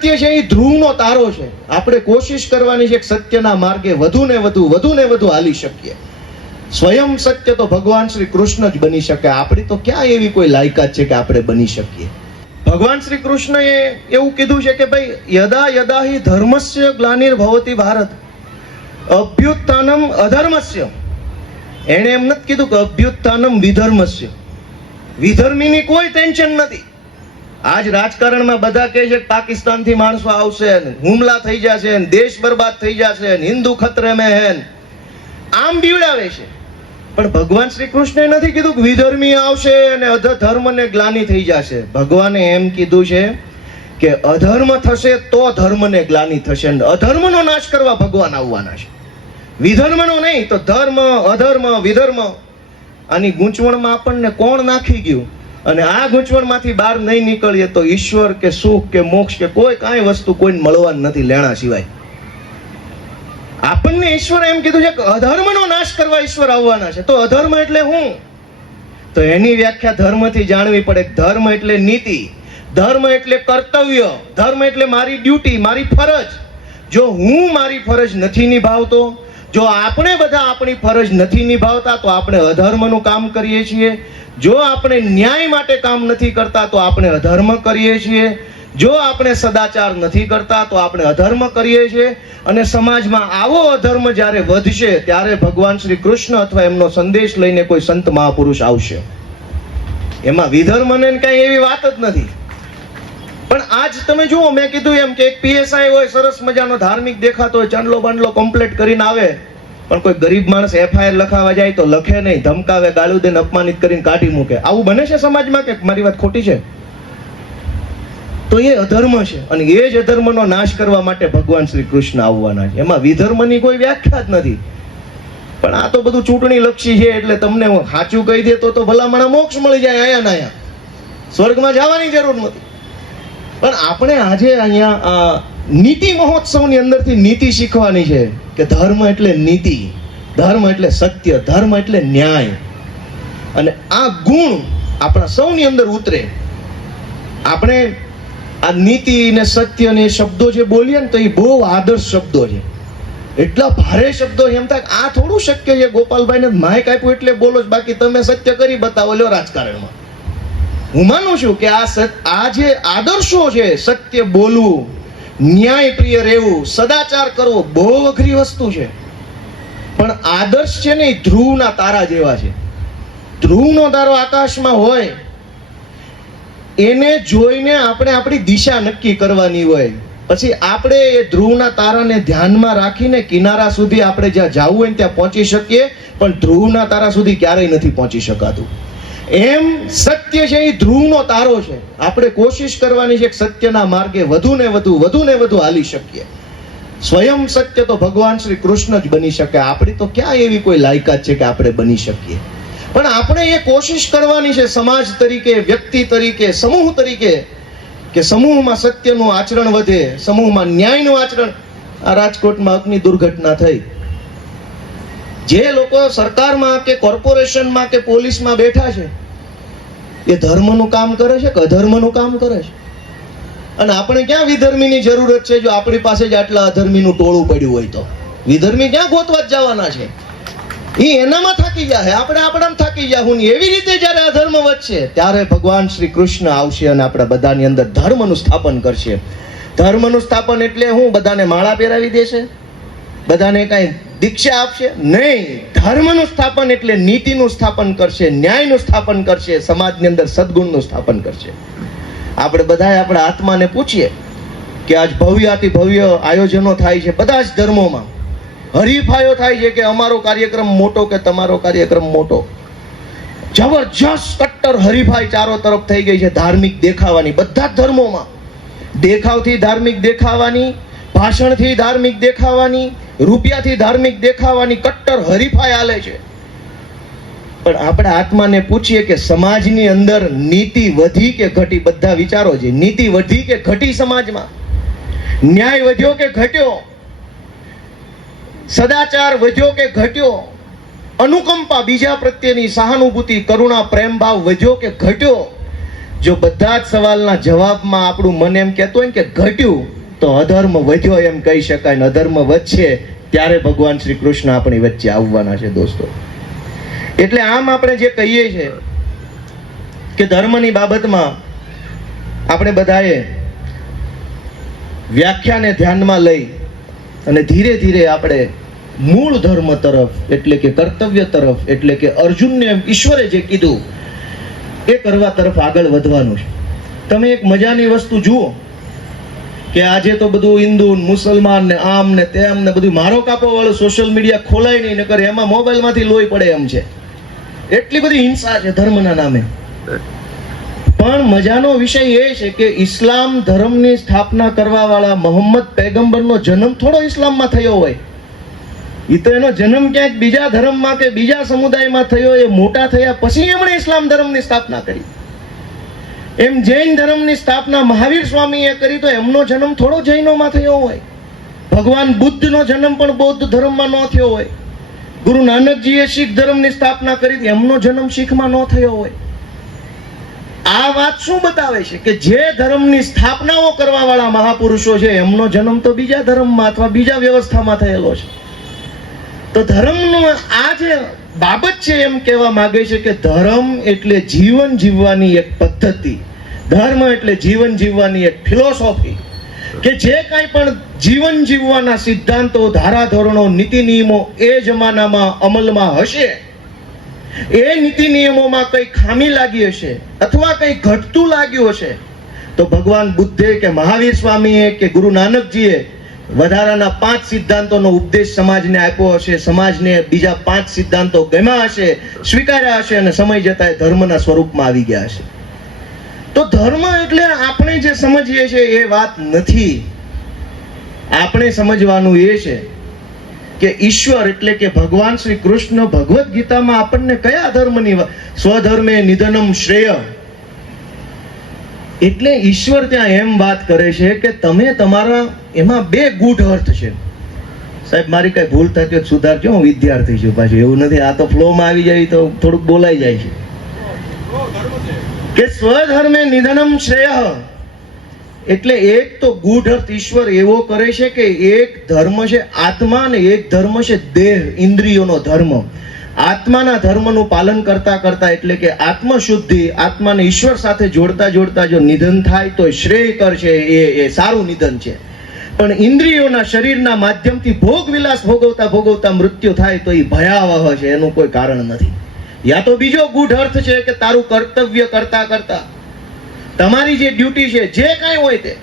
સત્ય છે એ ધ્રુવનો તારો છે. આપણે કોશિશ કરવાની છે સત્યના માર્ગે વધુ ને વધુ વધુ ને વધુ હાલી શકીએ. સ્વયં સત્ય તો ભગવાન શ્રી કૃષ્ણ જ બની શકે. આપણી તો ક્યાં એવી કોઈ લાયકાત છે કે આપણે બની શકીએ? ભગવાન શ્રી કૃષ્ણએ એવું કીધું છે કે ભાઈ, યદા યદા હિ ધર્મસ્ય ગ્લાનિર્ભવતી ભારત. અભ્યુત્થાનમ અધર્મસ્ય. એણે એમ નથી કીધું કે અભ્યુત્થાનમ વિધર્મસ્ય. વિધર્મીની કોઈ ટેન્શન નથી. આજ રાજકારણમાં બધા કહે છે પાકિસ્તાનથી માણસો આવશે હુમલા થઈ જશે દેશ બરબાદ થઈ જશે હિન્દુ ખતરે મેં હેન આમ બીવડાવે છે. પણ ભગવાન શ્રી કૃષ્ણે નથી કીધું કે વિધર્મી આવશે અને અધધર્મને ગ્લાની થઈ જશે. ભગવાને એમ કીધું છે કે અધર્મ થશે તો ધર્મને ગ્લાની થશે અધર્મનો નાશ કરવા ભગવાન આવવાના છે. વિધર્મનો નહીં, તો ધર્મ, અધર્મ, વિધર્મ. આની ગૂંચવણમાં આપણને કોણ નાખી ગયું? અને આ ગૂંચવણમાંથી બહાર નહીં નીકળીએ તો ઈશ્વર કે સુખ કે મોક્ષ કે કોઈ કાંઈ વસ્તુ કોઈને મળવાની નથી લેણા સિવાય. આપણને ઈશ્વરે એમ કીધું છે કે અધર્મનો નાશ કરવા ઈશ્વર આવવાના છે. તો અધર્મ એટલે હું? તો એની વ્યાખ્યા ધર્મથી જાણવી પડે ધર્મ એટલે નીતિ, ધર્મ એટલે કર્તવ્ય, ધર્મ એટલે મારી ડ્યુટી, મારી ફરજ. જો હું મારી ફરજ નથી નિભાવતો જો આપણે બધા આપણી ફરજ નથી નિભાવતા, તો આપણે અધર્મનું કામ કરીએ છીએ. જો આપણે ન્યાય માટે કામ નથી કરતા, તો આપણે અધર્મ કરીએ છીએ. જો આપણે સદાચાર નથી કરતા, તો આપણે અધર્મ કરીએ છીએ. અને સમાજમાં આવો અધર્મ જ્યારે વધશે, ત્યારે ભગવાન શ્રી કૃષ્ણ અથવા એમનો સંદેશ લઈને કોઈ સંત મહાપુરુષ આવશે. એમાં વિધર્મને કઈ એવી વાત જ નથી. આજ તમે જુઓ, મેં કીધું એમ કે એક પીએસઆઈ હોય, સરસ મજાનો ધાર્મિક દેખાતો હોય, ચાંદલો બાંડલો કમ્પ્લીટ કરીને આવે. પણ કોઈ ગરીબ માણસ એફઆઈઆર લખાવા જાય તો લખે નહીં, ધમકાવે, ગાળું દઈને અપમાનિત કરીને કાઢી મૂકે. આવું બને છે સમાજમાં કે મારી વાત ખોટી છે? તો એ અધર્મ છે અને એ જ અધર્મનો નાશ કરવા માટે ભગવાન શ્રી કૃષ્ણ આવવાના છે. એમાં વિધર્મની કોઈ વ્યાખ્યા જ નથી. પણ આ તો બધું ચૂંટણી લક્ષી છે, એટલે તમને સાચું કહી દે તો તો ભલામણા મોક્ષ મળી જાય આયા ના આયા. સ્વર્ગમાં જવાની જરૂર નથી. પણ આપણે આજે અહીંયા નીતિ મહોત્સવની અંદરથી નીતિ શીખવાની છે કે ધર્મ એટલે નીતિ, ધર્મ એટલે સત્ય, ધર્મ એટલે ન્યાય. અને આ ગુણ આપણા સૌની અંદર ઉતરે. આપણે આ નીતિ ને સત્ય ને શબ્દો જે બોલીએ ને તો એ બહુ આદર્શ શબ્દો છે. એટલા ભારે શબ્દો એમ થાય આ થોડું શક્ય છે. ગોપાલભાઈને માઇક આપ્યું એટલે બોલો જ. બાકી તમે સત્ય કરી બતાવો, લ્યો રાજકારણમાં. હું માનું છું કે આ આ જે આદર્શો છે, સત્ય બોલવું ન્યાય પ્રિય રહેવું, સદાચાર કરવો, બહુ અઘરી વસ્તુ છે. પણ આદર્શ છે ને એ ધ્રુવના તારા જેવા છે. ધ્રુવનો તારો આકાશમાં હોય, એને જોઈને આપણે આપણી દિશા નક્કી કરવાની હોય. પછી આપણે એ ધ્રુવના તારાને ધ્યાનમાં રાખીને કિનારા સુધી આપણે જ્યાં જવું હોય ત્યાં પહોંચી શકીએ, પણ ધ્રુવના તારા સુધી ક્યારેય નથી પહોંચી શકાતું. એમ સત્ય છે એ ધ્રુવનો તારો છે. આપણે કોશિશ કરવાની છે સત્યના માર્ગે વધુ ને વધુ વધુ ને વધુ હાલી શકીએ. સ્વયં સત્ય તો ભગવાન શ્રી કૃષ્ણ જ બની શકે. આપણી તો ક્યાં એવી કોઈ લાયકાત છે કે આપણે બની શકીએ? પણ આપણે એ કોશિશ કરવાની છે સમાજ તરીકે, વ્યક્તિ તરીકે, સમૂહ તરીકે કે સમૂહમાં સત્યનું આચરણ વધે, સમૂહમાં ન્યાયનું આચરણ. આ રાજકોટમાં અગ્નિ દુર્ઘટના થઈ. જે લોકો સરકારમાં કે કોર્પોરેશનમાં કે પોલીસમાં બેઠા છે એ ધર્મનું કામ કરે છે કે અધર્મનું કામ કરે છે? અને આપણે ક્યાં વિધર્મીની જરૂરત છે? જો આપણી પાસે જ આટલા અધર્મીનું ટોળું પડ્યું હોય તો. વિધર્મી ક્યાં ગોતવા જ જવાના છે? એ એનામાં થાકી જાય આપણે આપણામાં થાકી જાહું એવી રીતે જ્યારે અધર્મ વધશે, ત્યારે ભગવાન શ્રી કૃષ્ણ આવશે અને આપણા બધાની અંદર ધર્મનું સ્થાપન કરશે. ધર્મનું સ્થાપન એટલે હું બધાને માળા પહેરાવી દેશે? બધાને કાંઈ દીક્ષા આપશે? નહીં. ધર્મનું સ્થાપન એટલે નીતિનું સ્થાપન કરશે, ન્યાયનું સ્થાપન કરશે, સમાજની અંદર સદગુણનું સ્થાપન કરશે. આપણે બધાએ આપણા આત્માને પૂછીએ કે આજ ભવ્યાતિ ભવ્ય આયોજનો થાય છે બધા જ ધર્મોમાં. હરીફાયો થાય છે કે અમારો કાર્યક્રમ મોટો કે તમારો કાર્યક્રમ મોટો? જબરજસ્ત કટ્ટર હરીફાઈ ચારો તરફ થઈ ગઈ છે ધાર્મિક દેખાવાની. બધા જ ધર્મોમાં. દેખાવથી ધાર્મિક દેખાવાની ભાષણથી ધાર્મિક દેખાવાની, રૂપિયાથી ધાર્મિક દેખાવાની કટ્ટર હરીફાઈ આલે છે. પણ આપણે આત્માને પૂછીએ કે સમાજની અંદર નીતિ વધી કે ઘટી? બધા વિચારો છે. નીતિ વધી કે ઘટી સમાજમાં? ન્યાય વધ્યો કે ઘટ્યો? સદાચાર વધ્યો કે ઘટ્યો? અનુકંપા બીજા પ્રત્યેની સહાનુભૂતિ, કરુણા, પ્રેમ ભાવ વધ્યો કે ઘટ્યો? જો બધા જ સવાલના જવાબમાં આપણું મન એમ કહેતું હોય કે ઘટ્યું તો અધર્મ વધ્યો એમ કહી શકાય ને અધર્મ વધશે ત્યારે ભગવાન શ્રી કૃષ્ણ આપણી વચ્ચે આવવાના છે દોસ્તો. એટલે આમ આપણે જે કહીએ છીએ કે ધર્મની બાબતમાં આપણે બધાએ વ્યાખ્યાને ધ્યાનમાં લઈ અને ધીરે ધીરે આપણે મૂળ ધર્મ તરફ એટલે કે કર્તવ્ય તરફ એટલે કે અર્જુનને ઈશ્વરે જે કીધું એ કરવા તરફ આગળ વધવાનું છે. તમે એક મજાની વસ્તુ જુઓ. કે આજે તો બધું હિન્દુ મુસલમાન ને આમ ને તેમ ને બધું મારો કાપો વાળું સોશિયલ મીડિયા ખોલાય નહીં, નકર એમાં મોબાઈલમાંથી લોહી પડે એમ છે. એટલી બધી હિંસા છે ધર્મના નામે. પણ મજાનો વિષય એ છે કે ઇસ્લામ ધર્મની સ્થાપના કરવા વાળા મોહમ્મદ પેગમ્બરનો જન્મ થોડો ઇસ્લામમાં થયો હોય. એ તો એનો જન્મ ક્યાંક બીજા ધર્મમાં કે બીજા સમુદાયમાં થયો, એ મોટા થયા પછી એમણે ઇસ્લામ ધર્મની સ્થાપના કરી. એમ જૈન ધર્મની સ્થાપના મહાવીર સ્વામીએ કરી તો એમનો જન્મ થોડો જૈનોમાં થયો હોય. ભગવાન બુદ્ધનો જન્મ પણ બૌદ્ધ ધર્મમાં ન થયો હોય. ગુરુ નાનકજીએ શીખ ધર્મની સ્થાપના કરી એમનો જન્મ શીખમાં ન થયો હોય. આ વાત શું બતાવે છે કે જે ધર્મની સ્થાપનાઓ કરવા વાળા મહાપુરુષો છે, એમનો જન્મ તો બીજા ધર્મમાં અથવા બીજા વ્યવસ્થામાં થયેલો છે. તો ધર્મનું આ જે બાબત છે એમ કહેવા માંગે છે કે ધર્મ એટલે જીવન જીવવાની એક પદ્ધતિ. ધર્મ એટલે જીવન જીવવાની એક ફિલોસોફી કે જે કાંઈ પણ જીવન જીવવાના સિદ્ધાંતો, ધારાધોરણો, નીતિ નિયમો એ જમાનામાં અમલમાં હશે, એ નીતિ નિયમોમાં કંઈ ખામી લાગી હશે અથવા કંઈ ઘટતું લાગ્યું હશે, તો ભગવાન બુદ્ધે કે મહાવીર સ્વામીએ કે ગુરુ નાનકજીએ વધારાના પાંચ સિદ્ધાંતોનો ઉપદેશ સમાજને આપ્યો હશે, સમાજને બીજા પાંચ સિદ્ધાંતો ગમ્યા હશે, સ્વીકાર્યા હશે અને સમય જતા એ ધર્મના સ્વરૂપમાં આવી ગયા હશે. તો ધર્મ એટલે આપણે જે સમજીએ છીએ એ વાત નથી. આપણે સમજવાનું એ છે કે ઈશ્વર એટલે કે ભગવાન શ્રી કૃષ્ણ ભગવદ્ ગીતામાં આપણને કયા ધર્મની સ્વધર્મે નિધનમ શ્રેય. એટલે ઈશ્વર ત્યાં એમ વાત કરે છે કે તમે તમારા, એમાં બે ગૂઢ અર્થ છે. સાહેબ, મારી કઈ ભૂલ થતી હોય સુધારજો, હું વિદ્યાર્થી છું પાછું. એવું નથી, આ તો ફ્લોમાં આવી જાય તો થોડુંક બોલાઈ જાય છે. કે સ્વધર્મે નિધનમ શ્રેય. એટલે એક તો ગુઢ અર્થ ઈશ્વર એવો કરે છે કે એક ધર્મ છે આત્મા અને એક ધર્મ છે દેહ, ઇન્દ્રિયોનો ધર્મ. આત્માના ધર્મનું પાલન કરતા કરતા એટલે કે આત્મશુદ્ધિ, આત્માને ઈશ્વર સાથે જોડતા જોડતા જો નિધન થાય તો શ્રેયકર છે, એ એ સારું નિધન છે. પણ ઇન્દ્રિયોના શરીરના માધ્યમથી ભોગ વિલાસ ભોગવતા ભોગવતા મૃત્યુ થાય તો એ ભયાવહ છે, એનું કોઈ કારણ નથી. યા તો બીજો ગૂઢ અર્થ છે કે તારું કર્તવ્ય કરતા કરતા. તમારી જે ડ્યુટી છે, જે કાંઈ હોય તે,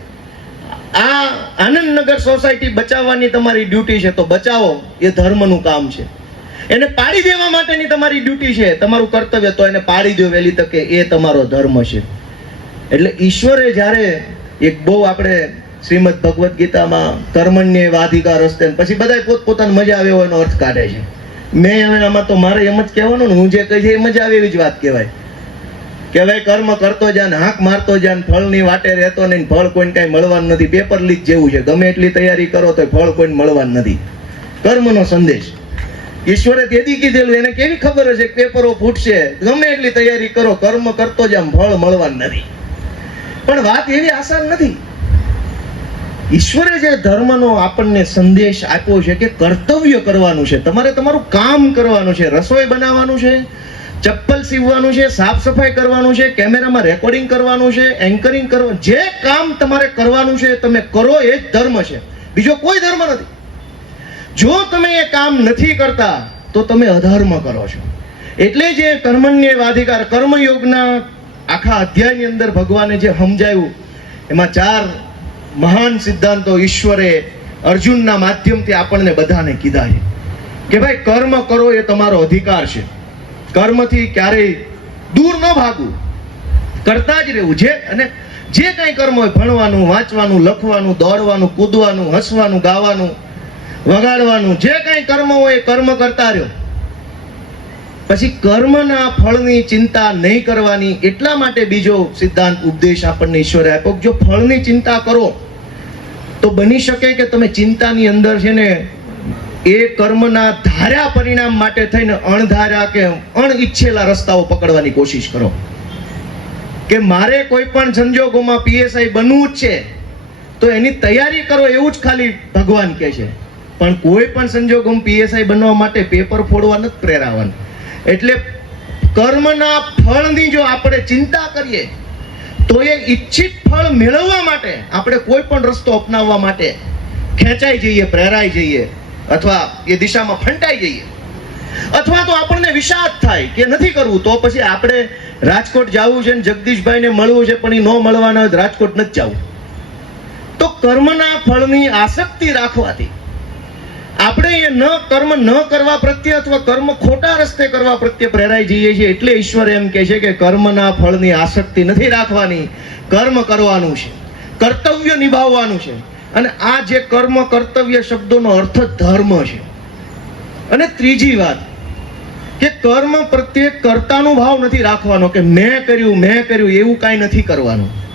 આ આનંદનગર સોસાયટી બચાવવાની તમારી ડ્યુટી છે, તો બચાવો, એ ધર્મનું કામ છે. એને પાડી દેવા માટેની તમારી ડ્યુટી છે, તમારું કર્તવ્ય તો એને પાડી દો વહેલી તકે, એ તમારો ધર્મ છે. એટલે ઈશ્વરે જ્યારે એક બહુ આપણે શ્રીમદ ભગવદ્ ગીતામાં કર્મણ્ય વાધિકાર રસ્તે પછી બધા પોતપોતાની મજા આવે એનો અર્થ કાઢે છે. મેં હવે આમાં તો મારે એમ જ કહેવાનું ને, હું જે કહી છે એ મજા આવે એવી જ વાત કહેવાય. કે ભાઈ કર્મ કરતો જા હાંક મારતો જા ફળની વાટે રહેતો નહીં, ફળ કોઈને કાંઈ મળવાનું નથી. પેપર લીક જેવું છે. ગમે એટલી તૈયારી કરો તો ફળ કોઈને મળવાનું નથી. કર્મનો સંદેશ. ઈશ્વરે તેથી કીધેલું, એને કેવી ખબર હશે? પેપરો ફૂટશે. ગમે એટલી તૈયારી કરો, કર્મ કરતો જામ ફળ મળવાનું નથી. પણ વાત એવી આસાન નથી. ઈશ્વરે જે ધર્મનો આપણને સંદેશ આપ્યો છે કે કર્તવ્ય કરવાનું છે, તમારે તમારું કામ કરવાનું છે, રસોઈ બનાવવાનું છે, ચપ્પલ સીવવાનું છે, સાફ સફાઈ કરવાનું છે, કેમેરામાં રેકોર્ડિંગ કરવાનું છે એન્કરિંગ કરવાનું જે કામ તમારે કરવાનું છે, તમે કરો એ જ ધર્મ છે. બીજો કોઈ ધર્મ નથી. જો તમે એ કામ નથી કરતા, તો તમે અધર્મ કરો છો. એટલે જે કર્મણ્ય વાધિકાર, કર્મયોગના આખા અધ્યાયની અંદર ભગવાને જે સમજાવ્યું એમાં ચાર મહાન સિદ્ધાંતો ઈશ્વરે અર્જુનના માધ્યમથી આપણને બધાને કીધા છે. કે ભાઈ, કર્મ કરો એ તમારો અધિકાર છે. કર્મથી ક્યારેય દૂર ન ભાગવું. કરતા જ રહેવું. જે અને જે કાંઈ કર્મ હોય, ભણવાનું, વાંચવાનું, લખવાનું, દોડવાનું, કૂદવાનું, હસવાનું, ગાવાનું, વગાડવાનું, જે કાંઈ કર્મ હોય એ કર્મ કરતા રહ્યો. પછી કર્મના ફળની ચિંતા નહીં કરવાની એટલા માટે બીજો સિદ્ધાંત ઉપદેશ આપણને ઈશ્વરે આપ્યો જો ફળની ચિંતા કરો તો બની શકે કે તમે ચિંતાની અંદર છે ને એ કર્મના ધાર્યા પરિણામ માટે થઈને અણધાર્યા કે અણઈચ્છેલા રસ્તાઓ પકડવાની કોશિશ કરો. કે મારે કોઈ પણ સંજોગોમાં પીએસઆઈ બનવું જ છે, તો એની તૈયારી કરો એવું જ ખાલી ભગવાન કહે છે. પણ કોઈ પણ સંજોગોમાં પીએસઆઈ બનવા માટે પેપર ફોડવા નથી પ્રેરાવાનું એટલે કર્મના ફળની જો આપણે ચિંતા કરીએ તો એ ઈચ્છિત ફળ મેળવવા માટે, આપણે કોઈ પણ રસ્તો અપનાવવા માટે ખેંચાઈ જઈએ, પ્રેરાઈ જઈએ, અથવા એ દિશામાં ફંટાઈ જઈએ. અથવા તો આપણને વિષાદ થાય કે નથી કરવું, તો પછી આપણે રાજકોટ જવું છે ને જગદીશભાઈને મળવું છે, પણ એ ન મળવાના રાજકોટ નથી જવું. તો કર્મના ફળની આસક્તિ રાખવાથી આપણે એ ન કર્મ ન કરવા પ્રત્યે અથવા કર્મ ખોટા રસ્તે કરવા પ્રત્યે પ્રેરાઈ જઈએ છીએ એટલે ઈશ્વર એમ કહે છે કે કર્મના ફળની આસક્તિ નથી રાખવાની. કર્મ કરવાનું છે. કર્તવ્ય નિભાવવાનું છે. અને આ જે કર્મ કર્તવ્ય શબ્દોનો અર્થ ધર્મ છે. અને ત્રીજી વાત, કે કર્મ પ્રત્યે કર્તાનો ભાવ નથી રાખવાનો કે મેં કર્યું મેં કર્યું એવું કાંઈ નથી કરવાનું.